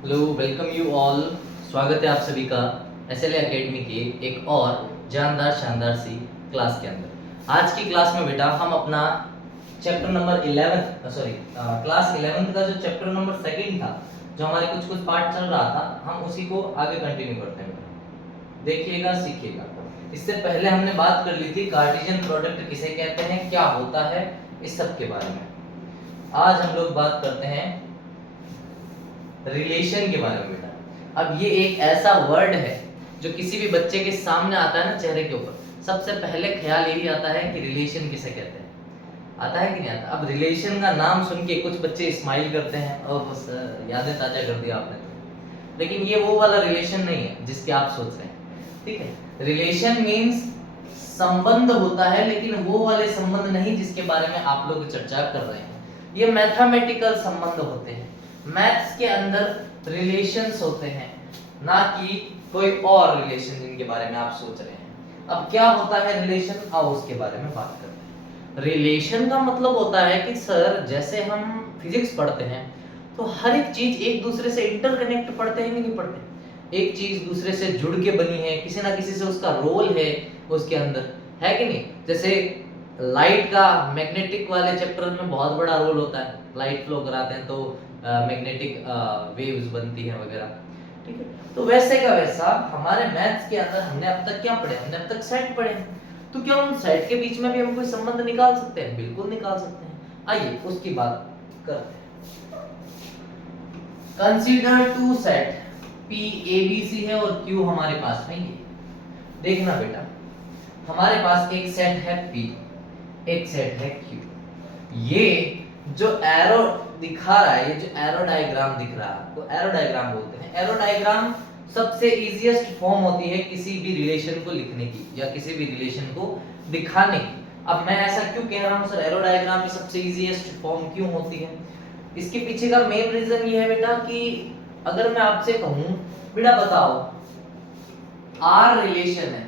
Hello, welcome you all. स्वागत है आप सभी का एसएल एकेडमी के एक और जानदार शानदार सी क्लास के अंदर। आज की क्लास में बेटा हम अपना चैप्टर नंबर 11 क्लास 11 का जो चैप्टर नंबर 2 था, जो हमारे कुछ कुछ पार्ट चल रहा था, हम उसी को आगे कंटिन्यू करते हैं। देखिएगा, सीखिएगा। इससे पहले हमने बात कर ली थी कार्टेशियन प्रोडक्ट किसे कहते हैं, क्या होता है, इस सब के बारे में। आज हम लोग बात करते हैं रिलेशन के बारे में बेटा। अब ये एक ऐसा वर्ड है जो किसी भी बच्चे के सामने आता है ना, चेहरे के ऊपर, सबसे पहले ख्याल यही आता है कि रिलेशन किसे कहते हैं। आता है कि नहीं आता? अब रिलेशन का नाम सुन के कुछ बच्चे स्माइल करते हैं और बस यादें ताजा कर दिया आपने तो। लेकिन ये वो वाला रिलेशन नहीं है जिसके आप सोच रहे हैं, ठीक है। रिलेशन मीन्स संबंध होता है, लेकिन वो वाले संबंध नहीं जिसके बारे में आप लोग चर्चा कर रहे हैं। ये मैथमेटिकल संबंध होते हैं। मैथ्स के अंदर रिलेशंस होते हैं, ना कि कोई और रिलेशन जिनके बारे में आप सोच रहे हैं। अब क्या होता है रिलेशन, आओ उसके बारे में बात करते हैं। रिलेशन का मतलब होता है कि सर, जैसे हम फिजिक्स पढ़ते हैं तो हर एक चीज एक दूसरे से इंटरकनेक्ट पढ़ते हैं कि नहीं पढ़ते। एक चीज दूसरे से जुड़ के बनी है, किसी ना किसी से उसका रोल है उसके अंदर, है कि नहीं। जैसे लाइट का मैग्नेटिक वाले चैप्टर में बहुत बड़ा रोल होता है। लाइट फ्लो कराते हैं तो मैग्नेटिक वेव्स बनती हैं वगैरह, ठीक है। तो वैसे का वैसा हमारे मैथ्स के अंदर हमने अब तक क्या पढ़े, हमने अब तक सेट पढ़े हैं। तो क्या उन सेट के बीच में भी हम कोई संबंध निकाल सकते हैं? बिल्कुल निकाल सकते हैं। आइए उसकी बात करते हैं। Consider to set P A B C है और Q हमारे पास में ये। देखना बेटा, हमारे पास एक सेट है P, एक सेट है Q। ये जो एरो दिखा रहा है, ये जो एरो डायग्राम दिख रहा है आपको, एरो डायग्राम बोलते हैं। एरो डायग्राम सबसे इजीएस्ट फॉर्म होती है किसी भी रिलेशन को लिखने की या किसी भी रिलेशन को दिखाने की। अब मैं ऐसा क्यों कह रहा हूं सर, एरो डायग्राम की सबसे इजीएस्ट फॉर्म क्यों होती है? इसके पीछे का मेन रीजन ये है बेटा कि अगर मैं आपसे कहूं बेटा बताओ, आर रिलेशन है,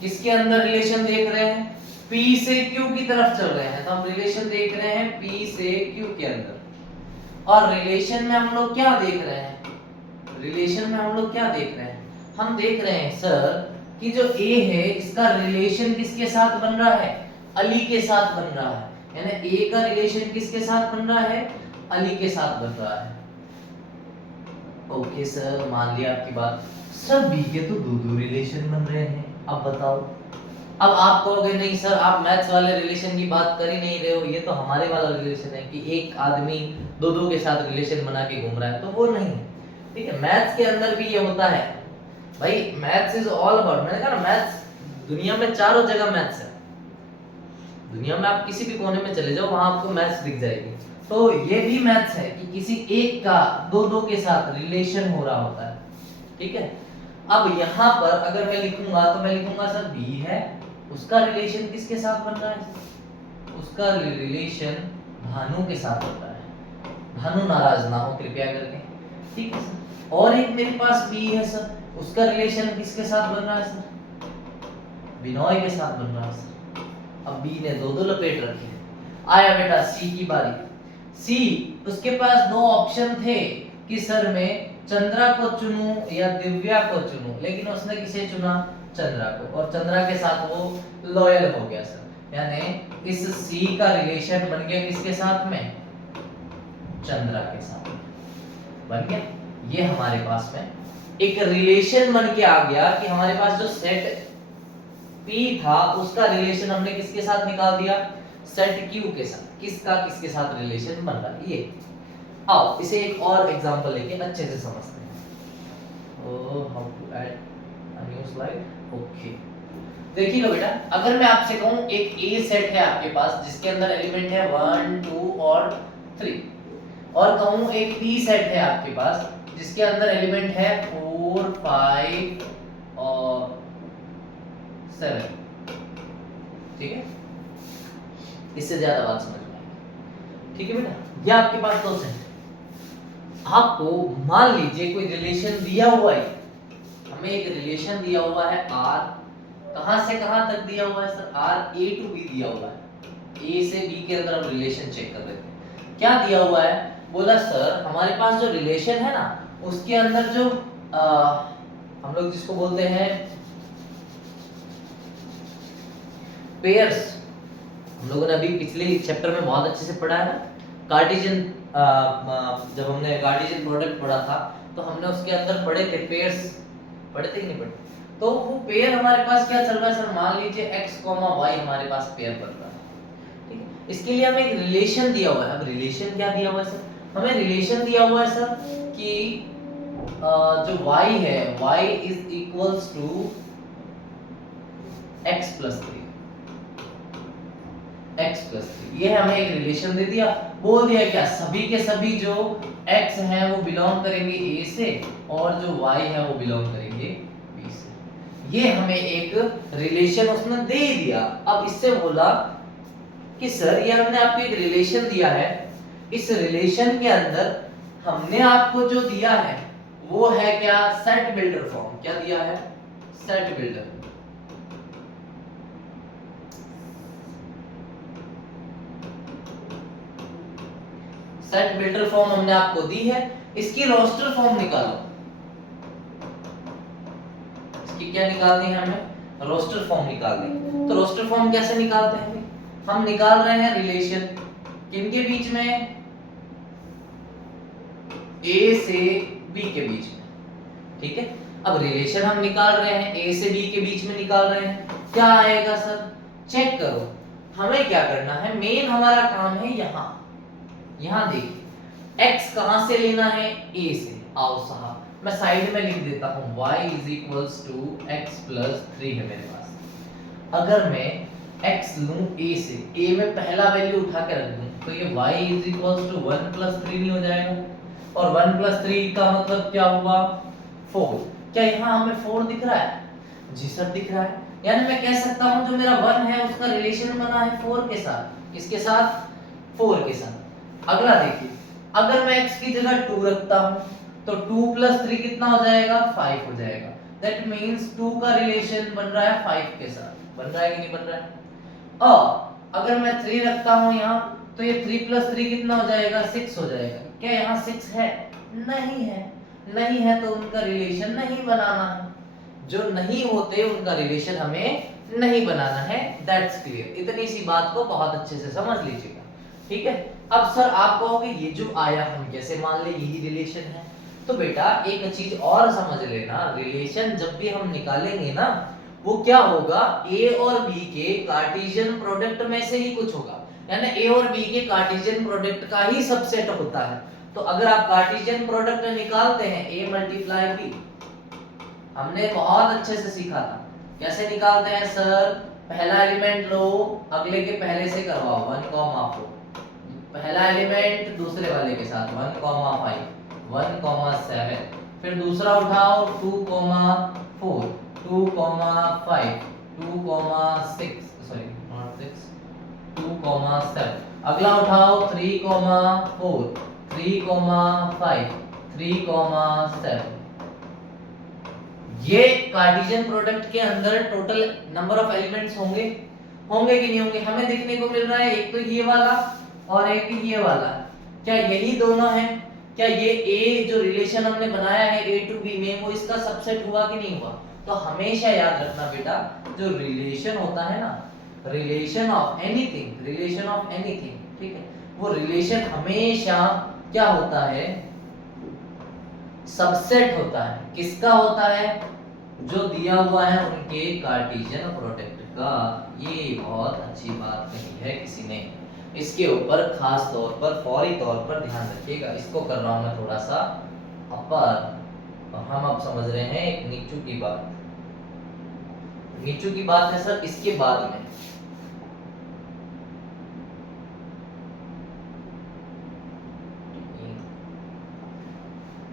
किसके अंदर रिलेशन देख रहे हैं? P से Q की तरफ चल रहे हैं, तो हम रिलेशन देख रहे हैं P से Q के अंदर। और रिलेशन में हम लोग क्या देख रहे हैं? रिलेशन में हम लोग क्या देख रहे हैं? हम देख रहे हैं सर कि जो A है इसका रिलेशन किसके साथ बन रहा है? अली के साथ बन रहा है। यानी A का रिलेशन किसके साथ बन रहा है? अली के साथ बन रहा है। ओके सर, मान लिया आपकी बात। सर B के तो दो रिलेशन बन रहे हैं, अब बताओ। अब आप कहोगे नहीं सर, आप मैथ्स वाले रिलेशन की बात कर ही नहीं रहे हो, ये तो हमारे वाला रिलेशन है कि एक आदमी दो के साथ रिलेशन बना के घूम रहा है, तो वो नहीं है, ठीक है। मैथ्स के अंदर भी ये होता है भाई। मैथ्स इज ऑल अबाउट, मैंने कहा ना, मैथ्स दुनिया में चारों जगह मैथ्स है। दुनिया में आप किसी भी कोने में चले जाओ, वहां आपको मैथ्स दिख जाएगी। तो ये भी मैथ्स है कि किसी एक का दो के साथ रिलेशन हो रहा होता है, ठीक है। अब यहाँ पर अगर मैं लिखूंगा तो मैं लिखूंगा सर बी है, उसका रिलेशन किसके साथ बन रहा है? उसका रिलेशन भानु के साथ होता है। भानु नाराज ना हो कृपया करके, ठीक है सर। और एक मेरे पास बी है सर, उसका रिलेशन किसके साथ बन रहा है सर? बिनोय के साथ बन रहा है सर। अब बी ने दो लपेट रखे हैं। आया बेटा सी की बारी। सी, उसके पास दो ऑप्शन थे कि सर मैं चंद्रा को चुनूं या दिव्या को चुनूं, लेकिन उसने किसे चुना? चंद्रा को, और चंद्रा के साथ वो लॉयल हो गया सर। यानी इस सी का रिलेशन बन गया किसके साथ में? चंद्रा के साथ बन गया। ये हमारे पास में एक रिलेशन बन के आ गया कि हमारे पास जो सेट P था उसका रिलेशन हमने किसके साथ निकाल दिया? सेट Q के साथ। किसका किसके साथ रिलेशन बन रहा है ये। आओ इसे एक और एग्जांपल लेके अच्छे से समझते हैं। How to add a new slide. Okay, देखिए लो बेटा, अगर मैं आपसे कहूं एक A सेट है आपके पास जिसके अंदर एलिमेंट है 1 2 और 3, और कहूं एक P सेट है आपके पास जिसके अंदर एलिमेंट है 4 5 और 7, ठीक है। इससे ज्यादा बात समझ में आएगी, ठीक है बेटा। ये आपके पास दो सेट, आपको मान लीजिए कोई रिलेशन दिया हुआ है, हमें एक रिलेशन दिया हुआ है R, कहां से कहां तक दिया हुआ है sir? R A to B दिया हुआ है। A से B के अंदर हम रिलेशन चेक कर लेते हैं। क्या दिया हुआ है, बोला सर हमारे पास जो रिलेशन है ना उसके अंदर जो हम लोग जिसको बोलते हैं पेयर्स, हम लोगों ने अभी पिछले चैप्टर में बहुत अच्छे से पढ़ा है ना कार्टेशियन, जब हमने कार्टेशियन प्रोडक्ट पढ़ा था तो हमने उसके अंदर पढ़े थे पेयर्स, पढ़े थे कि नहीं पढ़े? तो वो पेयर हमारे पास क्या चल रहा है सर, मान लीजिए x, y हमारे पास पेयर बन रहा है, ठीक है। इसके लिए हमें एक रिलेशन दिया हुआ है। अब रिलेशन क्या दिया हुआ है सर, हमें रिलेशन दिया हुआ है सर कि जो y है y is equals to x plus 3, x plus 3, ये हमें एक रिलेशन दे दिया। बोल दिया क्या, सभी के सभी जो x हैं वो बिलोंग करेंगे a से और जो y है वो बिलोंग करेंगे b से। ये हमें एक रिलेशन उसने दे ही दिया। अब इससे बोला कि सर ये हमने आपको एक रिलेशन दिया है, इस रिलेशन के अंदर हमने आपको जो दिया है वो है क्या, सेट बिल्डर फॉर्म। क्या दिया है, set builder. Set builder form हमने आपको दी है, इसकी रोस्टर फॉर्म निकालो। इसकी क्या निकालनी है हमें, रोस्टर फॉर्म निकालनी। तो रोस्टर फॉर्म कैसे निकालते हैं, हम निकाल रहे हैं रिलेशन किनके बीच में, A से B के बीच में, ठीक है। अब रिलेशन हम निकाल रहे हैं A से B के बीच में निकाल रहे हैं, क्या आएगा सर, चेक करो। हमें क्या करना है, मेन हमारा काम है यहां देखिए x कहां से लेना है, a से। आओ साहब मैं साइड में लिख देता हूं y is equals to x plus 3 है मेरे पास। अगर मैं x लूं a से, a में पहला वैल्यू उठा के रख दूं तो ये y is equals to 1 plus 3 नहीं हो जाएगा, और 1 प्लस 3 का मतलब क्या हुआ, 4। क्या यहां हमें 4 दिख रहा है, जी सर दिख रहा है। यानी मैं कह सकता हूं जो मेरा 1 है उसका रिलेशन बना है 4 के साथ, किसके साथ, 4 के साथ। अगला देखिए, अगर मैं x की जगह 2 रखता हूं तो 2 प्लस 3 कितना हो जाएगा, 5 हो जाएगा। दैट मींस 2 का रिलेशन बन रहा है 5 के साथ, बन रहा है कि नहीं बन रहा है। और अगर मैं 3 रखता हूं यहां तो ये 3 प्लस 3 कितना हो जाएगा, 6 हो जाएगा। क्या यहां 6 है, नहीं है, नहीं है तो उनका रिलेशन नहीं बनाना है। जो नहीं होते उनका रिलेशन हमें नहीं बनाना है, दैट्स क्लियर। इतनी सी बात को बहुत अच्छे से समझ लीजिएगा, ठीक है। अब सर आप कहोगे ये जो आया हम कैसे मान ले यही रिलेशन है, तो बेटा एक चीज और समझ लेना, रिलेशन जब भी हम निकालेंगे ना वो क्या होगा, a और b के कार्टेशियन प्रोडक्ट में से ही कुछ होगा, यानी a और b के कार्टेशियन प्रोडक्ट का ही सबसेट होता है। तो अगर आप कार्टेशियन प्रोडक्ट निकालते हैं a मल्टीप्लाई b, हमने बहुत अच्छे से सीखा था कैसे निकालते हैं सर, पहला एलिमेंट लो अगले के पहले से करवाओ 1, 4, पहला एलिमेंट दूसरे वाले के साथ 1, 5, 1, 7, फिर दूसरा उठाओ 2, 4, 2, 5, 2, 6, सॉरी नॉट 6, 2, 7, अगला उठाओ 3, 4, 3, 5, 3, 7। ये कार्टेशियन प्रोडक्ट के अंदर टोटल नंबर ऑफ एलिमेंट्स होंगे, होंगे कि नहीं होंगे, हमें देखने को मिल रहा है एक तो ये वाला और एक ये वाला। क्या यही दोनों हैं, क्या ये a जो रिलेशन हमने बनाया है a टू b में वो इसका सबसेट हुआ कि नहीं हुआ। तो हमेशा याद रखना बेटा जो रिलेशन होता है ना, relation of anything, relation of anything, ठीक है, वो रिलेशन हमेशा क्या होता है, सबसेट होता है। किसका होता है, जो दिया हुआ है उनके कार्टेशियन प्रोडक्ट का। ये बहुत अच्छी बात कही है किसी ने, इसके ऊपर खास तौर पर फौरी तौर पर ध्यान रखिएगा। इसको कर रहा हूं मैं थोड़ा सा अपर, और हम अब समझ रहे हैं एक नीचू की बात। नीचू की बात है सर इसके बाद में,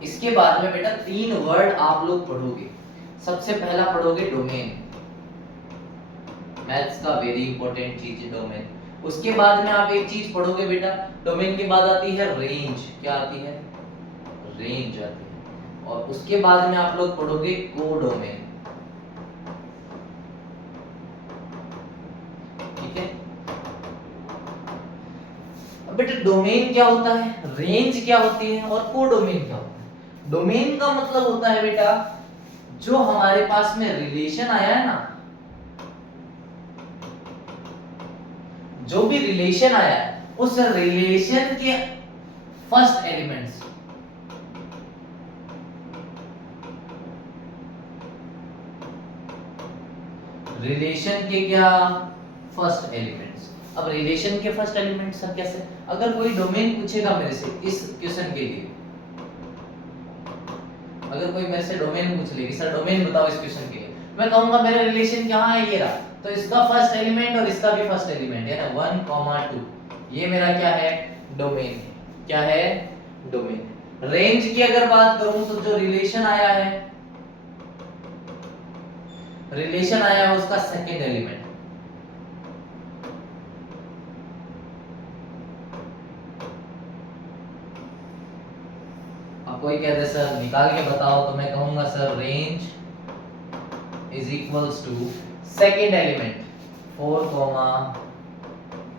इसके बाद में बेटा 3 वर्ड आप लोग पढ़ोगे। सबसे पहला पढ़ोगे डोमेन, मैथ्स का वेरी इंपॉर्टेंट चीज है डोमेन। उसके बाद में आप एक चीज पढ़ोगे बेटा, डोमेन के बाद आती है रेंज। क्या आती है, रेंज आती है। और उसके बाद में आप लोग पढ़ोगे कोडोमेन, ठीक है। अब बेटा डोमेन क्या होता है, रेंज क्या होती है और कोडोमेन क्या होता है। डोमेन का मतलब होता है बेटा जो हमारे पास में रिलेशन आया है ना, जो भी रिलेशन आया है उस रिलेशन के फर्स्ट एलिमेंट्स, रिलेशन के क्या फर्स्ट एलिमेंट्स। अब रिलेशन के फर्स्ट एलिमेंट्स सब कैसे, अगर कोई डोमेन पूछेगा मेरे से इस क्वेश्चन के लिए, अगर कोई मेरे से डोमेन पूछ लेगी सर डोमेन बताओ इस क्वेश्चन के लिए, मैं कहूंगा मेरा रिलेशन कहां है, ये रहा, तो इसका फर्स्ट एलिमेंट और इसका भी फर्स्ट एलिमेंट है ना 1, 2, ये मेरा क्या है डोमेन है, क्या है डोमेन। रेंज की अगर बात करूं तो जो रिलेशन आया है, रिलेशन आया है उसका सेकंड एलिमेंट, अब कोई कहते सर निकाल के बताओ, तो मैं कहूंगा sir range is equals to second element 4,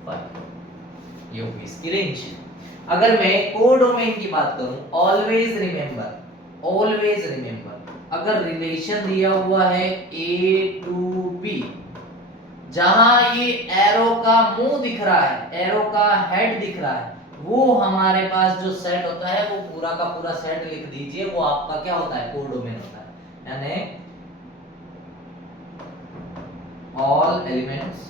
5, ये होगी इसकी रेंज। अगर मैं कोडोमेन की बात करूं, ऑलवेज रिमेंबर अगर रिलेशन दिया हुआ है A to B, जहां ये एरो का मुंह दिख रहा है, एरो का हेड दिख रहा है, वो हमारे पास जो सेट होता है वो पूरा का पूरा सेट लिख दीजिए, वो आपका क्या होता है कोडोमेन होता है, यानी all elements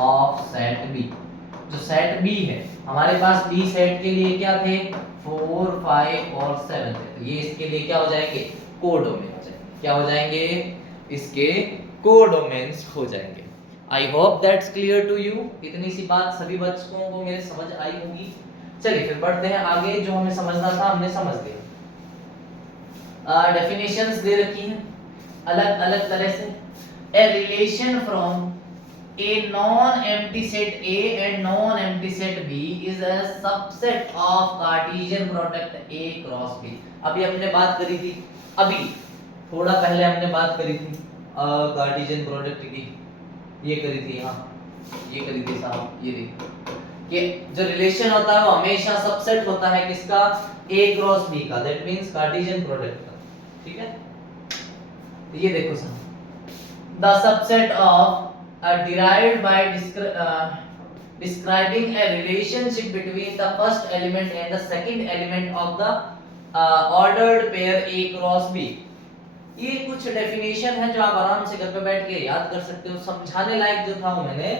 of set B। जो सेट B है हमारे पास, B सेट के लिए क्या थे 4, 5 और 7 थे, तो ये इसके लिए क्या हो जाएंगे कोडोमेन हो जाएंगे, क्या हो जाएंगे इसके कोडोमेन्स हो जाएंगे। I hope that's clear to you, इतनी सी बात सभी बच्चों को मेरे समझ आई होगी। चलिए फिर बढ़ते हैं आगे, जो हमें समझना था हमने समझ लिया। डेफिनेशंस दे रखी हैं अलग अलग तरह से। A relation from a non-empty set A and non-empty set B is a subset of Cartesian product A cross B। अभी हमने बात करी थी, अभी थोड़ा पहले हमने बात करी थी कार्टेशियन प्रोडक्ट की, ये करी थी, हाँ ये करी थी साहब, ये देखिए कि जो रिलेशन होता है वो हमेशा सबसेट होता है किसका A क्रॉस B का, दैट मींस कार्टेशियन प्रोडक्ट का, ठीक है। ये देखो साहब, the subset of derived by describing a relationship between the first element and the second element of the ordered pair A cross B। ये कुछ डेफिनेशन है जो आप आराम से घर पे बैठ के याद कर सकते हो, समझाने लायक जो था वो मैंने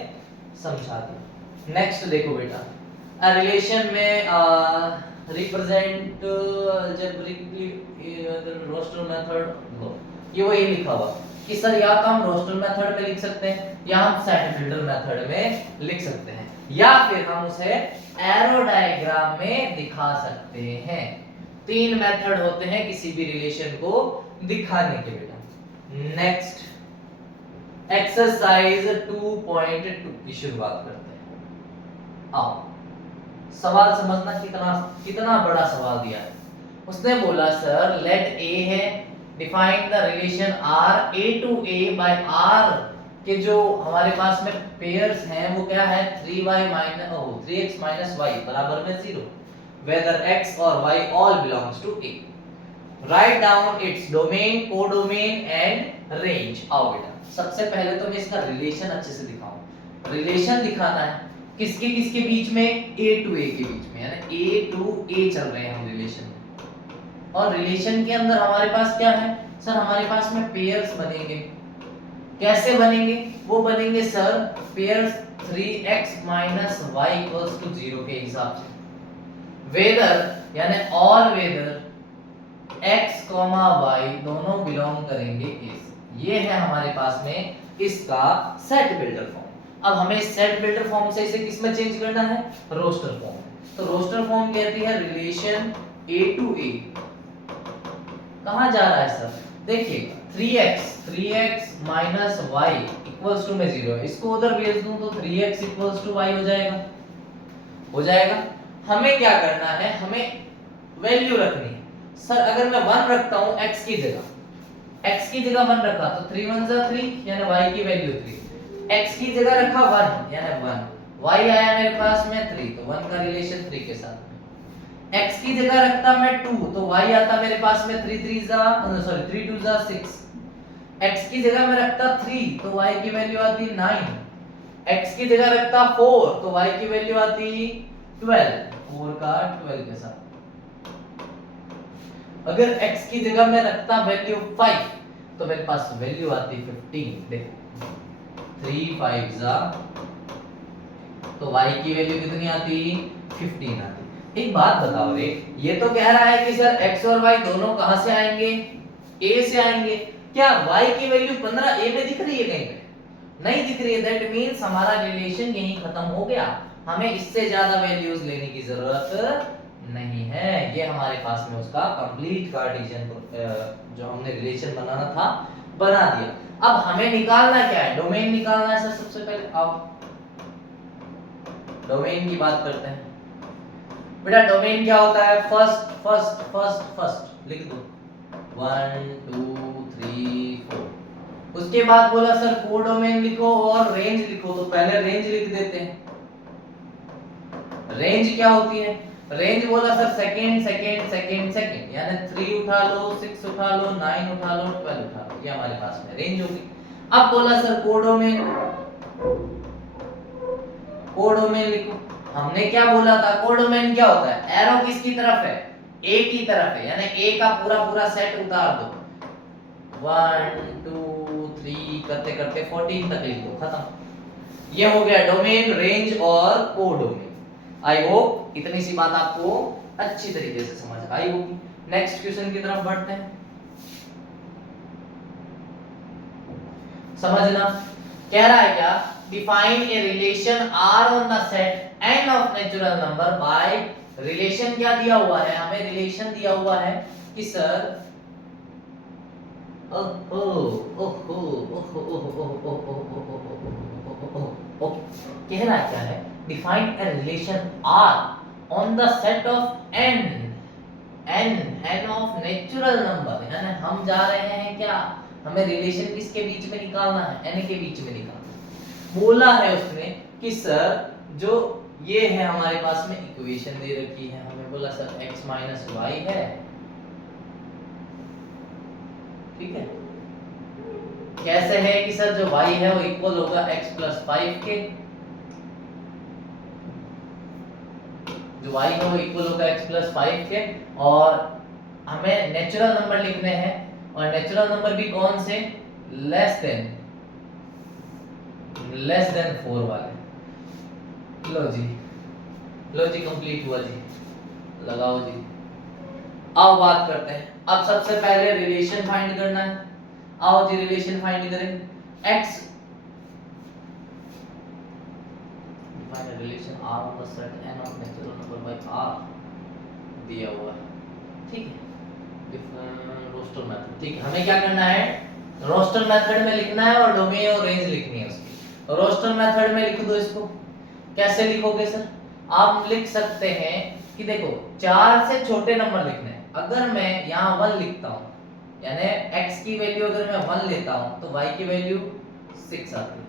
समझा दिया। नेक्स्ट देखो बेटा, a relation में रिप्रेजेंट algebraically रोस्टर मेथड, ये वही लिखा हुआ कि सर या तो हम रोस्टर मेथड में लिख सकते हैं या हम सेट बिल्डर मेथड में लिख सकते हैं, या फिर हम उसे एरो डायग्राम में दिखा सकते हैं। तीन मेथड होते हैं किसी भी रिलेशन को दिखाने के बेटा। नेक्स्ट एक्सरसाइज 2.2 की शुरुआत करते हैं। आओ सवाल समझना, कितना बड़ा सवाल दिया है। उसने बोला सर लेट ए है, define the relation R A to A by R के जो हमारे पास में पेयर्स हैं वो क्या है 3x y बराबर में 0, whether x और y all belongs to A। Write down its domain, codomain and range। आओ बेटा सबसे पहले तो मैं इसका रिलेशन अच्छे से दिखाऊं। रिलेशन दिखाना है किसके किसके बीच में, A to A के बीच में, यानी A to A चल रहे हैं हम रिलेशन में। और रिलेशन के अंदर हमारे पास क्या है सर, हमारे पास में पेयर्स बनेंगे। कैसे बनेंगे, वो बनेंगे सर पेयर्स 3x y = 0 के हिसाब से। वेदर यानी ऑल वेदर x, y दोनों बिलोंग करेंगे इस, ये है हमारे पास में इसका सेट बिल्डर फॉर्म। अब हमें सेट बिल्डर फॉर्म से इसे किस में चेंज करना है, रोस्टर फॉर्म। तो रोस्टर फॉर्म कहती है रिलेशन A to A कहां जा रहा है सर, देखिए 3x y इक्वल्स टू में 0 है, इसको उधर भेज दूं तो 3x इक्वल्स टू y हो जाएगा। हमें क्या करना है, हमें वैल्यू रखनी है। सर अगर मैं 1 रखता हूं x की जगह 1 रखा तो 3 1 3 यानी y की वैल्यू 3, x की जगह रखा 1 यानी 1, y आया मेरे पास में 3 तो 1 का रिलेशन 3 के साथ में। x की जगह रखता मैं 2 तो y आता मेरे पास में 3 2 6। x की जगह में रखता 3 तो y की वैल्यू आती 9। x की जगह रखता 4 तो y की वैल्यू आती 12, 4 का 12 के साथ। अगर x की जगह में रखता वैल्यू 5 तो मेरे पास वैल्यू आती 15। देखो 3 5 जा तो y की वैल्यू कितनी आती 15 आती। एक बात बताओ रे, ये तो कह रहा है कि सर x और y दोनों कहां से आएंगे, a से आएंगे। क्या y की वैल्यू 15 a में दिख रही है कहीं पे? नहीं दिख रही है। दैट मींस हमारा रिलेशन यहीं खत्म हो गया, हमें इससे ज्यादा वैल्यूज लेने की जरूरत नहीं है। ये हमारे पास में उसका कंप्लीट कार्टेशियन जो हमने रिलेशन बनाना था बना दिया। अब हमें निकालना क्या है, डोमेन निकालना है सर। सबसे पहले आओ डोमेन की बात करते हैं। बेटा डोमेन क्या होता है, फर्स्ट फर्स्ट फर्स्ट फर्स्ट लिख दो 1 2 3 4। उसके बाद बोला सर कोडोमेन लिखो और रेंज लिखो, तो पहले रेंज लिख देते हैं। रेंज क्या होती है, रेंज बोला sir second second second second, यानी 3 उठा लो 6 उठा लो 9 उठा लो 12 उठा लो, ये हमारे पास में रेंज होगी। अब बोला सर कोडोमेन, कोडोमेन लिखो। हमने क्या बोला था, कोडोमेन क्या होता है, एरो किसकी तरफ है, ए की तरफ है, यानी ए का पूरा पूरा सेट उतार दो 1 2 3 करते करते 14 तक लिख दो, खत्म। ये हो गया डोमेन, रेंज और कोडोमेन। आई होप इतनी सी बात आपको अच्छी तरीके से समझ आई होगी। नेक्स्ट क्वेश्चन की तरफ बढ़ते हैं। समझना कह रहा है क्या, define a relation R on the set N of natural number by, रिलेशन क्या दिया हुआ है, हमें रिलेशन दिया हुआ है कि सर कह रहा क्या है, define a relation R on the set of N, N of natural number, यानी हम जा रहे हैं क्या, हमें रिलेशन किसके बीच में निकालना है, एन के बीच में निकालना। बोला है उसने कि सर जो ये है हमारे पास में इक्वेशन दे रखी है, हमें बोला सर x माइनस वाई है, ठीक है। कैसे है कि सर जो y है वो इक्वल होगा x प्लस 5 के, जो y है वो इक्वल होगा x प्लस 5 के, और हमें नेचुरल नंबर लिखने हैं, और नेचुरल नंबर भी कौन से, लेस देन 4 वाले। लो जी कंप्लीट हुआ जी, लगाओ जी। आओ बात करते हैं। अब सबसे पहले रिलेशन फाइंड करना है, आओ जी रिलेशन फाइंड करें। x find relation r of the set n of natural number bye r दिया हुआ है, ठीक है। डिफरेंट रोस्टर मेथड, ठीक है। हमें क्या करना है, रोस्टर मेथड में लिखना है और डोमेन और रेंज लिखनी है उसकी। रोस्टर मेथड में लिख दो इसको। कैसे लिखोगे सर, आप लिख सकते हैं कि देखो 4 से छोटे नंबर लिखने हैं। अगर मैं यहाँ 1 लिखता हूँ, यानी x की वैल्यू अगर मैं 1 लेता हूँ तो y की वैल्यू 6 आती है।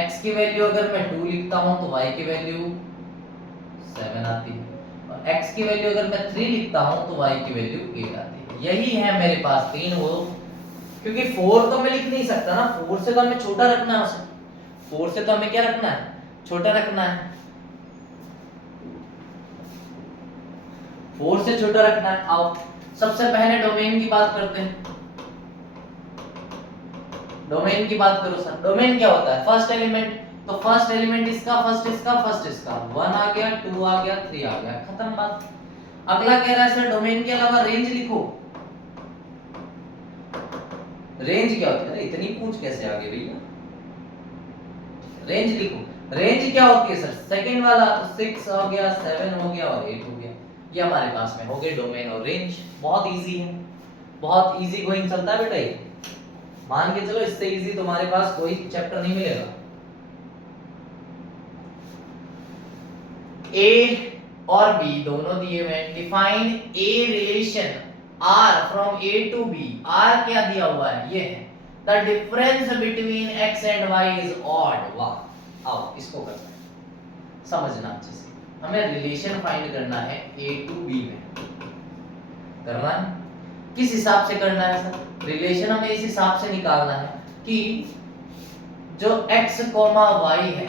x की वैल्यू अगर मैं 2 लिखता हूँ तो y की वैल्यू 7 आती है, और x की वैल्यू अगर मैं 3 लिखता हूँ तो y की वैल्यू 8 आती है। यही है मेरे पास 3 वो, क्योंकि 4 तो मैं लिख नहीं सकता ना, 4 से तो हमें छोटा रखना है उसे, 4 से तो हमें क्या रखना है, छोटा रखना है, 4 से छोटा रखना है। आओ सबसे पहले डोमेन की बात करते हैं। डोमेन की बात करो सर, डोमेन क्या होता है, फर्स्ट एलिमेंट, तो फर्स्ट एलिमेंट इसका, फर्स्ट इसका, फर्स्ट इसका, 1 आ गया 2 आ गया 3 आ गया, खत्म बात। अगला कह रहा है सर डोमेन के अलावा रेंज लिखो। रेंज क्या होती है, इतनी पूछ कैसे आ गई भैया, रेंज लिखो। रेंज क्या होती है सर, सेकंड वाला, तो 6 हो गया 7 हो गया और 8 हो गया, ये हमारे पास में हो गए डोमेन और रेंज। बहुत इजी है, बहुत इजी गोइंग चलता है बेटा ये, मान के चलो इससे इजी तुम्हारे पास कोई चैप्टर नहीं मिलेगा। ए और बी दोनों दिए हुए हैं। Define a relation R from A to B, R क्या दिया हुआ है, ये है। The difference between x and y is odd. वाह, आओ इसको करते हैं, समझना अच्छे से। हमें रिलेशन फाइंड करना है a to b में। करना है किस हिसाब से करना है सर? रिलेशन हमें इस हिसाब से निकालना है कि जो x, y है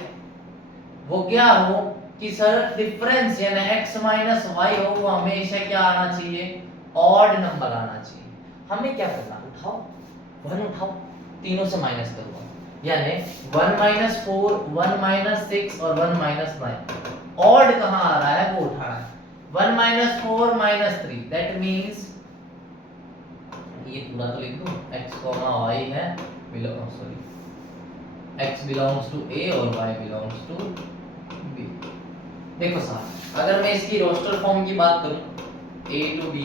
वो क्या हो कि सर डिफरेंस यानी x माइनस y हो, वो हमेशा क्या आना चाहिए? ऑड नंबर आना चाहिए। हमें क्या करना, उठाओ 1 उठाओ, तीनों से माइनस करो, यानी 1 माइनस 4, 1 माइनस 6 और 1 माइनस 9। ऑड कहां आ रहा है वो उठाना है। 1 माइनस 4 माइनस 3, दैट मींस ये पूरा तो लिख दूं, x, y है x बिलोंग्स टू a और y बिलोंग्स टू b। देखो साहब, अगर मैं इसकी रोस्टर फॉर्म की बात करूं a to b,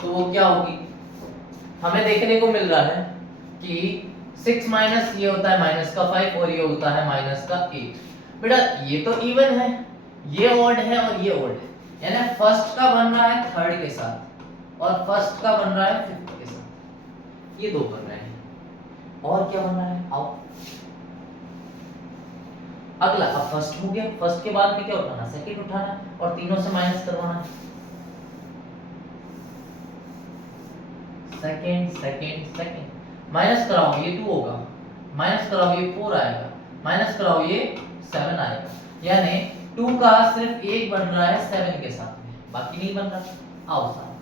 तो वो क्या होगी? हमें देखने को मिल रहा है कि 6 माइनस ये होता है माइनस का 5 और ये होता है माइनस का 8। बेटा ये तो इवन है, ये ऑड है और ये ऑड है, यानी फर्स्ट का बन रहा है थर्ड के साथ और फर्स्ट का बन रहा है फिफ्थ के साथ, ये दो बन रहे हैं। और क्या बन रहा है? आओ अगला, अब फर्स्ट हो गया, फर्स्ट के बाद में क्या उठाना? सेकंड उठाना और तीनों से माइनस करवाना है। सेकंड सेकंड सेकंड माइनस कराओ ये 2 होगा, माइनस कराओ ये 4 आएगा, माइनस कराओ ये 7 आएगा, यानी 2 का सिर्फ एक बन रहा है 7 के साथ में, बाकी नहीं बन रहा। आओ साहब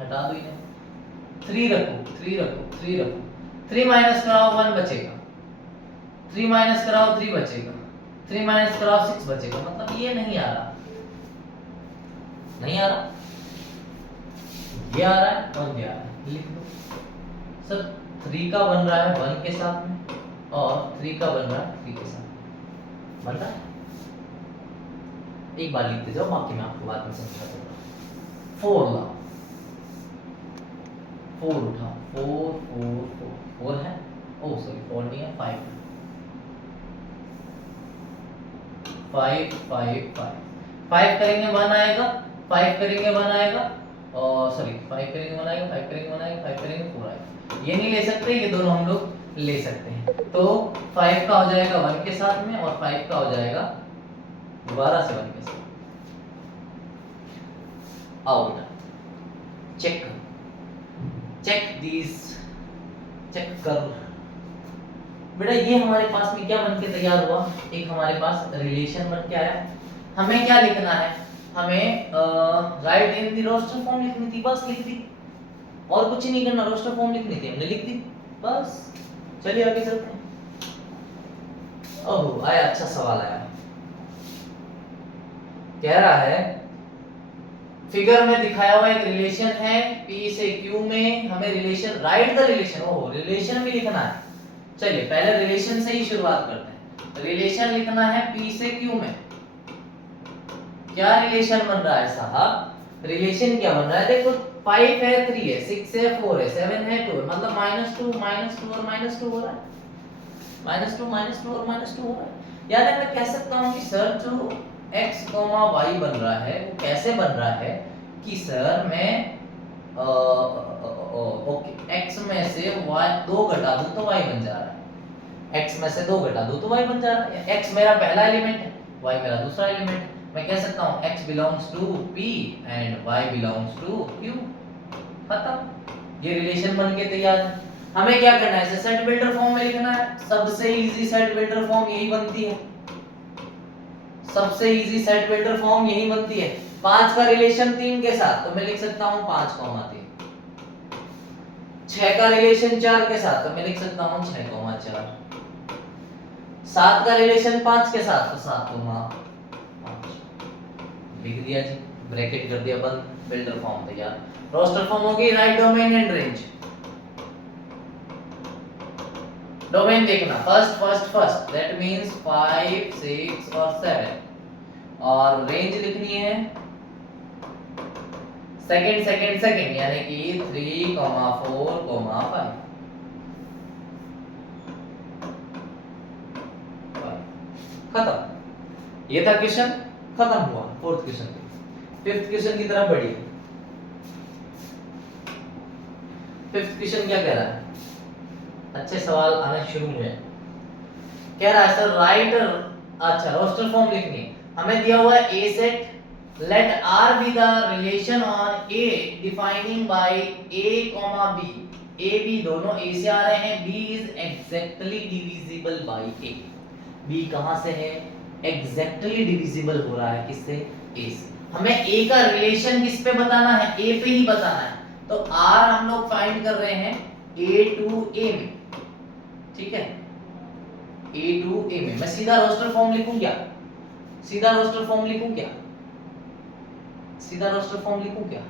हटा दो इन्हें, 3 रखो 3 रखो 3 रखो, 3 माइनस कराओ 1 बचेगा, 3 माइनस कराओ 3 बचेगा, 3 माइनस कराओ 6 बचेगा। मतलब ये नहीं आ रहा, नहीं आ रहा, ये आ रहा है और ये आ रहा है। लिख दो सर, 3 का बन रहा है 1 के साथ में और 3 का बन रहा है 3 के साथ में, बन रहा है। एक बार लिखते जाओ, बाकी मैं आपको बाद में समझा दूंगा। 4 लाओ, 4 उठाओ, 4 4 4 4 है, ओ सॉरी 4 नहीं है, 5 है, 5 5 5 5 करेंगे 1 आएगा, 5 करेंगे 1 आएगा, और सॉरी 5 करेंगे 1 आएगा, 5 करेंगे 1 आएगा, 5 करेंगे 4 आएगा। ये नहीं ले सकते, ये दोनों हम लोग ले सकते हैं। तो 5 का हो जाएगा 1 के साथ में और 5 का हो जाएगा दोबारा से 1 के साथ। आओ बेटा चेक चेक दिस, चेक कर बेटा। ये हमारे पास में क्या बन के तैयार हुआ? एक हमारे पास रिलेशन बन के आया। हमें क्या लिखना है? हमें write in the roster form लिखनी थी, बस लिख दी, और कुछ नहीं करना, रोस्टर फॉर्म लिखनी थी, हमने लिख दी बस। चलिए आगे चलते हैं। ओह आया, अच्छा सवाल आया, कह रहा है फिगर में दिखाया हुआ एक रिलेशन है P से Q में, हमें relation, right the relation, oh relation भी लिखना है। चलिए पहले रिलेशन से ही शुरुआत करते हैं। रिलेशन लिखना है P से Q में। क्या रिलेशन बन रहा है साहब? रिलेशन क्या बन रहा है? देखो 5 है 3 है 6 है 4 है 7 है 2 है, मतलब -2 और -2 हो रहा है, -2 और -2 हो रहा है। यानी मैं कह सकता हूं कि सर जो x, y बन रहा है वो कैसे बन रहा है कि सर मैं ओके x में से y 2 घटा दूं तो y बन जा रहा है, x में से 2 घटा दूं तो y बन जा रहा है। x मेरा पहला एलिमेंट है, y मेरा दूसरा एलिमेंट है। मैं कह सकता हूं x belongs to p and y belongs to q। खत्म, ये रिलेशन बन के तैयार है। हमें क्या करना है? इसे सेट बिल्डर फॉर्म में लिखना है। सबसे इजी सेट बिल्डर फॉर्म यही बनती है, सबसे इजी सेट बिल्डर फॉर्म यही बनती है। 5 का रिलेशन 3 के साथ, तो मैं लिख सकता हूं 5, 3। 6 का रिलेशन 4 के साथ, तो मैं लिख सकता हूं 6, 4। 7 का रिलेशन 5 के साथ, तो 7, 5 लिख दिया जी, ब्रैकेट कर दिया बंद, बिल्डर फॉर्म तैयार। रोस्टर फॉर्म होगी right domain and range. Domain देखना, फर्स्ट दैट मींस 5 6 और 7, और रेंज लिखनी है सेकंड यानी कि 3, 4, 5। खत्म, ये था क्वेश्चन, खत्म हुआ। फोर्थ क्वेश्चन, फिफ्थ क्वेश्चन की तरफ बढ़िए। फिफ्थ क्वेश्चन क्या कह रहा है? अच्छे सवाल आने शुरू हुए हैं। कह रहा है सर राइट, अच्छा रोस्टर फॉर्म लिखनी है। हमें दिया हुआ है A set, let R be the relation on A defining by A comma B. A B दोनों ए से आ रहे हैं, B is exactly divisible by A. B कहां से है? एग्जैक्टली डिविजिबल हो रहा है किससे? ए से। हमें ए का रिलेशन किस पे बताना है? ए पे ही बताना है। तो आर हम लोग फाइंड कर रहे हैं ए टू ए में, ठीक है, ए टू ए में। मैं सीधा रोस्टर फॉर्म लिखूं क्या? सीधा रोस्टर फॉर्म लिखूं क्या? सीधा रोस्टर फॉर्म लिखूं क्या?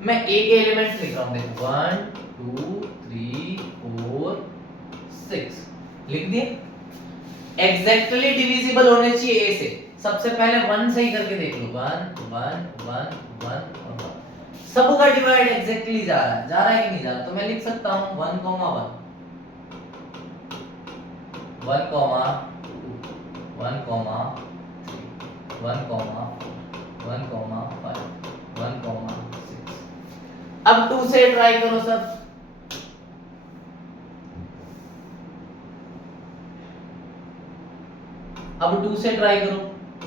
मैं ए के एलिमेंट्स लिख रहा हूं, देखो 1 2 3 4 6 लिख दिए। एग्जैक्टली डिविजिबल होने चाहिए ए से। सबसे पहले 1 से ही करके देख लो, 1 1 1 1 और 1। सबका डिवाइड एग्जैक्टली जा रहा है कि नहीं जा रहा? तो मैं लिख सकता हूं 1 1 1 2 1 3 1 4 1 5 1 6। अब 2 से ट्राई करो सब। अब 2 से ट्राई करो।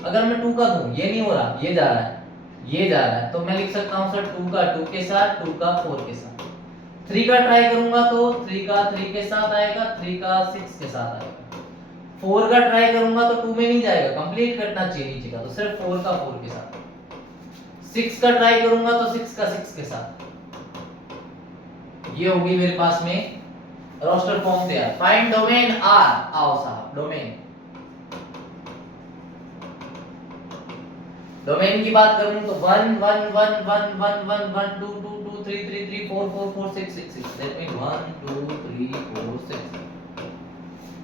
अगर मैं 2 का दूं, ये नहीं हो रहा, ये जा रहा है, ये जा रहा है, तो मैं लिख सकता हूं सर 2 का 2 के साथ, 2 का 4 के साथ। 3 का ट्राई करूंगा तो 3 का 3 के साथ आएगा, 3 का 6 के साथ आएगा। 4 का ट्राई करूंगा तो 2 में नहीं जाएगा, कंप्लीट करना चाहिए नीचे का, तो सिर्फ 4 का 4 के साथ। 6 का ट्राई करूंगा तो 6 का 6 के साथ। ये होगी मेरे पास में रोस्टर फॉर्म तैयार। Find domain are. आओ साहब, डोमेन, डोमेन की बात करूं तो 1 1 1 1 1 1 1 2 2 2 3 3 3 4 4 4 6 6 6। दैट मीन 1 2 3 4 6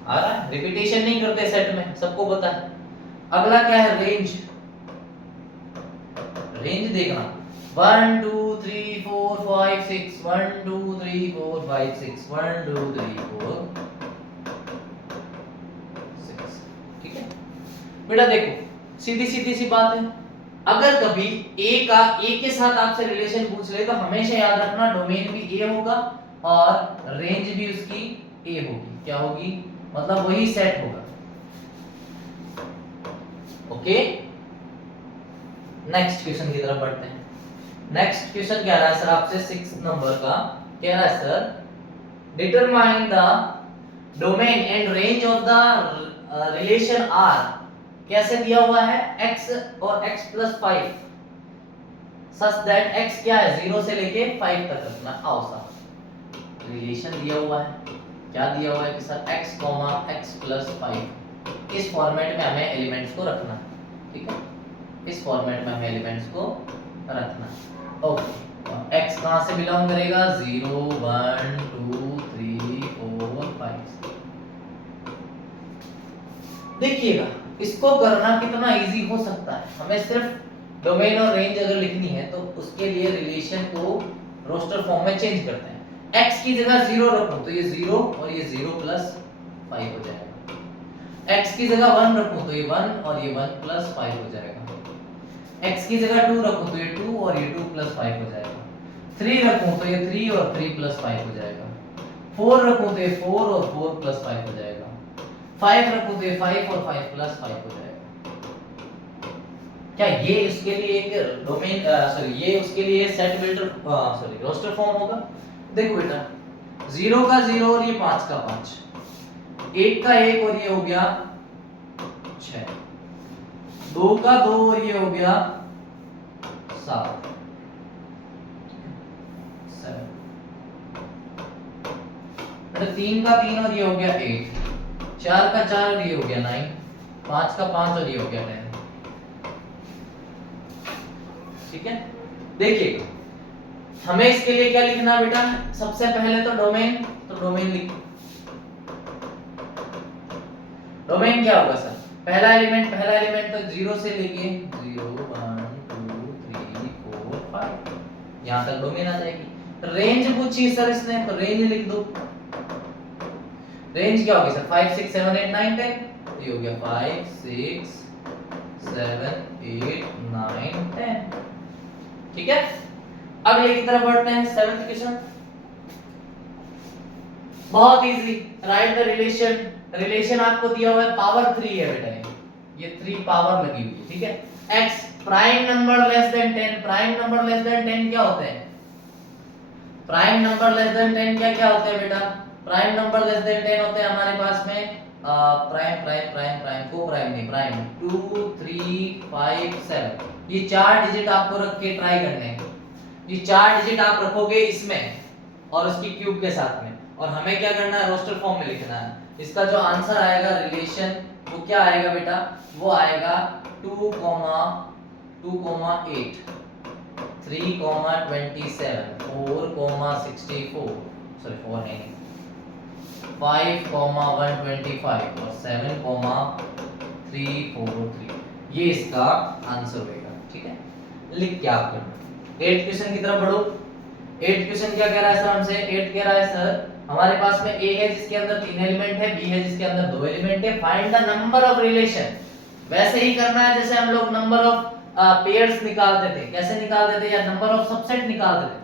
आ रहा है। रिपीटेशन नहीं करते सेट में, सबको पता है। अगला क्या है? रेंज। रेंज देखना 1 2 3 4 5 6 1 2 3 4 5 6 1 2 3 4 6। ठीक है बेटा, देखो सीधी सीधी सी बात है। अगर कभी ए का ए के साथ आपसे रिलेशन पूछ ले तो हमेशा याद रखना डोमेन भी ए होगा और रेंज भी उसकी ए होगी। क्या होगी? मतलब वही सेट होगा। ओके, नेक्स्ट क्वेश्चन की तरफ बढ़ते हैं। नेक्स्ट क्वेश्चन कह रहा है सर आपसे 6 नंबर का, कह रहा है sir determine the domain and range of the relation are. कैसे दिया हुआ है? x और x plus 5 such that x क्या है? 0 से लेके 5 तक रखना। आओ साहब, रिलेशन दिया हुआ है, क्या दिया हुआ है कि सर x x प्लस 5। इस फॉर्मेट में हमें एलिमेंट्स को रखना है, ठीक है, इस फॉर्मेट में हमें एलिमेंट्स को रखना। ओके, x कहां से बिलोंग करेगा? 0 1 2 3 4 5। देखिएगा इसको करना कितना इजी हो सकता है। हमें सिर्फ डोमेन और रेंज अगर लिखनी है तो उसके लिए रिलेशन को रोस्टर फॉर्म में चेंज करते हैं। x की जगह 0 रखूं तो ये 0 और ये 0 प्लस 5 हो जाएगा। x की जगह 1 रखूं तो ये 1 और ये 1 प्लस 5 हो जाएगा। x की जगह 2 रखूं तो ये 2 और ये 2 प्लस 5 हो जाएगा। 3 रखूं तो ये 3 और 3 प्लस 5 हो जाएगा। 4 रखूं तो ये 4 और 4 प्लस 5 हो जाएगा। 5 रखूं तो ये 5 और 5 प्लस 5 हो जाएगा। क्या ये इसके लिए एक डोमेन ये उसके लिए सेट बिल्डर रोस्टर फॉर्म होगा? देखो बेटा, 0 का 0 और ये 5 का 5, 1 का 1 और ये हो गया 6, 2 का 2 और ये हो गया 7 7, 3 का 3 और ये हो गया 8, 4 का 4 और ये हो गया 9, 5 का 5 और ये हो गया 10। ठीक है, देखिए हमें इसके लिए क्या लिखना है बेटा? सबसे पहले तो डोमेन, तो डोमेन लिख। डोमेन क्या होगा सर? पहला एलिमेंट तो 0 से लेके 0 1 2 3 4 5 यहां तक डोमेन आ जाएगी। रेंज पूछी सर इसने, तो रेंज लिख दो। रेंज क्या होगी सर? 5 6 7 8 9 10। ये हो गया 5 6 7 8 9 10। ठीक है, अगले की तरफ बढ़ते हैं। 7th क्वेश्चन, बहुत easy, right the relation. Relation आपको दिया हुआ है पावर 3 है बेटा, ये 3 पावर लगी हुई है, ठीक है। x prime number less than 10, prime number less than 10 क्या होते हैं? प्राइम नंबर लेस देन 10 क्या क्या होते हैं बेटा? प्राइम नंबर लेस देन 10 होते हैं हमारे पास में प्राइम प्राइम प्राइम प्राइम को प्राइम नहीं, प्राइम 2 3 5 7, ये 4 डिजिट आपको रख के ट्राई करने हैं। ये 4 डिजिट आप रखोगे इसमें और उसकी क्यूब के साथ में, और हमें क्या करना है, रोस्टर फॉर्म में लिखना है। इसका जो आंसर आएगा रिलेशन वो क्या आएगा बेटा? वो आएगा 2, 8 3, 27 4, 64, सॉरी 4 है 5, 125 और 7, 343, ये इसका आंसर होगा, ठीक है। लिख के आप करना। 8 क्वेश्चन की तरफ बढ़ो। 8 क्वेश्चन क्या कह रहा है सर हमसे? 8 कह रहा है सर हमारे पास में A है जिसके अंदर 3 एलिमेंट है, B है जिसके अंदर 2 एलिमेंट है, find the number of relation. वैसे ही करना है जैसे हम लोग नंबर ऑफ पेयर्स निकालते थे। कैसे निकालते थे? या नंबर ऑफ सबसेट निकालते थे।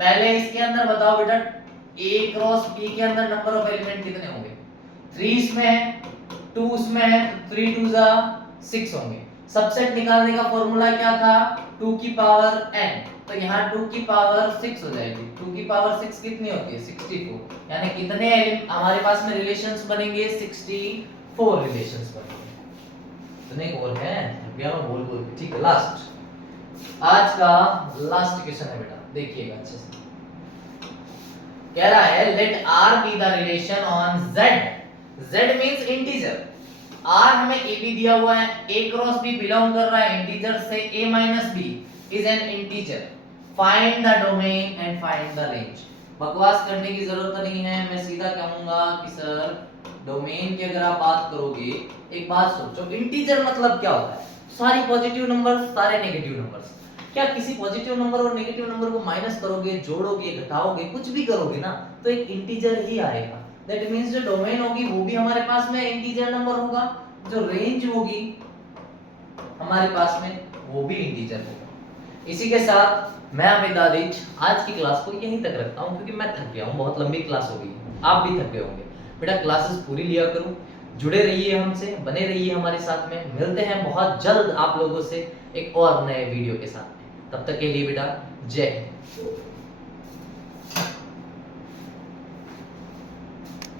पहले इसके अंदर बताओ बेटा, A क्रॉस B के अंदर नंबर ऑफ एलिमेंट कितने होंगे? 3 इसमें है, 2 इसमें है, 3 2 6 होंगे। सबसेट निकालने का फॉर्मूला क्या था? 2 की पावर n, तो यहाँ 2 की पावर 6 हो जाएगी। 2 की पावर 6 कितनी होती है? 64। यानी कितने हमारे पास में रिलेशंस बनेंगे? 64 रिलेशंस बनेंगे। इतने और हैं, रुपया में बोल बोल, ठीक है। लास्ट, आज का लास्ट क्वेश्चन है बेटा, देखिएगा अच्छे से। कह रहा है let r be the relation on z, z means integer. r हमें a b दिया हुआ है, a क्रॉस b बिलोंग कर रहा है इंटीजर से, a minus b is an integer, find the domain and find the range. बकवास करने की जरूरत नहीं है, मैं सीधा कहूंगा कि सर डोमेन की अगर आप बात करोगे, एक बात सोचो, इंटीजर मतलब क्या होता है? सारी पॉजिटिव नंबर, सारे नेगेटिव नंबर्स। क्या किसी पॉजिटिव नंबर और नेगेटिव नंबर को माइनस करोगे, जोड़ोगे, घटाओगे, कुछ भी करोगे ना, तो एक इंटीजर ही आएगा। दैट मींस जो डोमेन होगी वो भी हमारे पास में इंटीजर नंबर होगा, जो रेंज होगी हमारे पास में वो भी इंटीजर होगा। इसी के साथ मैं अमित आदित्य आज की क्लास को यहीं तक रखता हूं, क्योंकि मैं थक गया हूं, बहुत लंबी क्लास हो गई, आप भी थक गए होंगे। बेटा क्लासेस पूरी लिया करो, जुड़े रहिए हमसे, बने रहिए हमारे साथ में। मिलते हैं बहुत जल्द आप लोगों से एक और नए वीडियो के साथ में। तब तक के लिए बेटा जय हिंद।